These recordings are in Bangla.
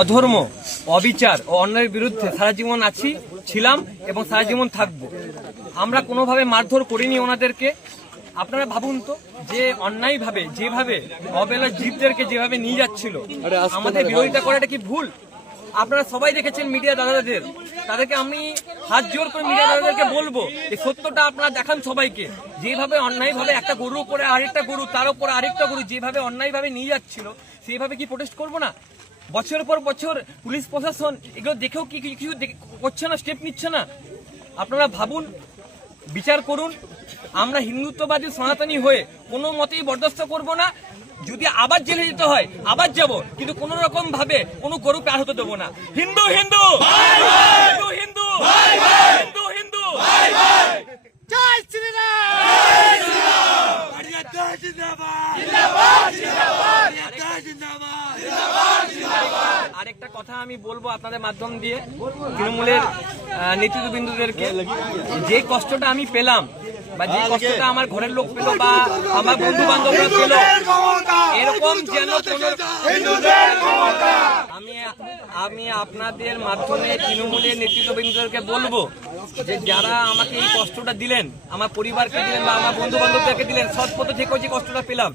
অধর্ম, অবিচার ও অন্যায়ের বিরুদ্ধে সারা জীবন ছিলাম এবং সারা জীবন থাকবো। আমরা কোনোভাবে মারধর করিনি ওনাদেরকে। আপনারা ভাবুন তো, যে অন্যায়ভাবে যেভাবে অবেলা জীবদেরকে যেভাবে নিয়ে যাচ্ছিল, আমাদের বিরোধিতা করাটা কি ভুল? আপনারা সবাই দেখেছেন মিডিয়া দাদাদের, তাদেরকে আমি হাত জোর করে মিডিয়া দাদাদেরকে বলবো যে সত্যটা আপনারা দেখান সবাইকে। যেভাবে অন্যায়ভাবে একটা গরুর উপরে আরেকটা গরু, তার উপরে আরেকটা গরু যেভাবে অন্যায়ভাবে নিয়ে যাচ্ছিল, সেইভাবে কি প্রোটেস্ট করবো না? বছর পর বছর পুলিশ প্রশাসন এগুলো দেখেও কি কিছু করছে না, স্টেপ নিচ্ছে না? আপনারা ভাবুন, বিচার করুন। আমরা হিন্দুত্ববাদী সনাতনী হয়ে কোনো মতেই বরদাস্ত করব না। যদি আবার জেলে যেতে হয় আবার যাব, কিন্তু কোন রকম ভাবে কোনো গরু পার হতে দেবো না। হিন্দু হিন্দু হিন্দু হিন্দু হিন্দু হিন্দু জয় শ্রীরাম। আরেকটা কথা আমি বলবো আপনাদের মাধ্যম দিয়ে তৃণমূলের নেতৃত্ববৃন্দদেরকে, যে কষ্টটা আমি পেলাম বা যে কষ্টটা আমার ঘরের লোক পেল বা আমার বন্ধু বান্ধবরা পেল, এরকম যেন আমি আপনাদের মাধ্যমে তৃণমূলের নেতৃত্ববৃন্দদেরকে বলবো যে যারা আমাকে এই কষ্টটা দিলেন, আমার পরিবারকে দিলেন বা আমার বন্ধু বান্ধবদেরকে দিলেন, সৎ পথে থেকে যে কষ্টটা পেলাম,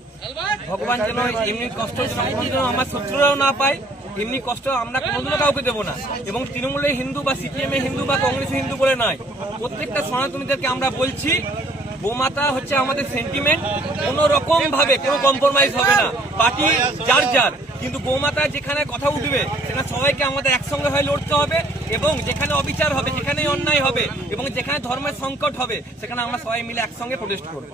ভগবান যেন এমনি কষ্ট আমার শত্রুরাও না পায়, এমনি কষ্ট আমরা কোনোদিনও কাউকে দেবো না। এবং তৃণমূলের হিন্দু বা সিপিএম এর হিন্দু বা কংগ্রেসের হিন্দু বলে নয়, প্রত্যেকটা সনাতনীদেরকে আমরা বলছি, গোমাতা হচ্ছে আমাদের সেন্টিমেন্ট। কোনো রকম ভাবে কোনো কম্প্রোমাইজ হবে না, পার্টি যার যার, কিন্তু গোমাতা যেখানে কথা উঠবে সেখানে সবাইকে আমাদের একসঙ্গে হয়ে লড়তে হবে। এবং যেখানে অবিচার হবে, যেখানে অন্যায় হবে এবং যেখানে ধর্মের সংকট হবে, সেখানে আমরা সবাই মিলে একসঙ্গে প্রোটেস্ট করবো।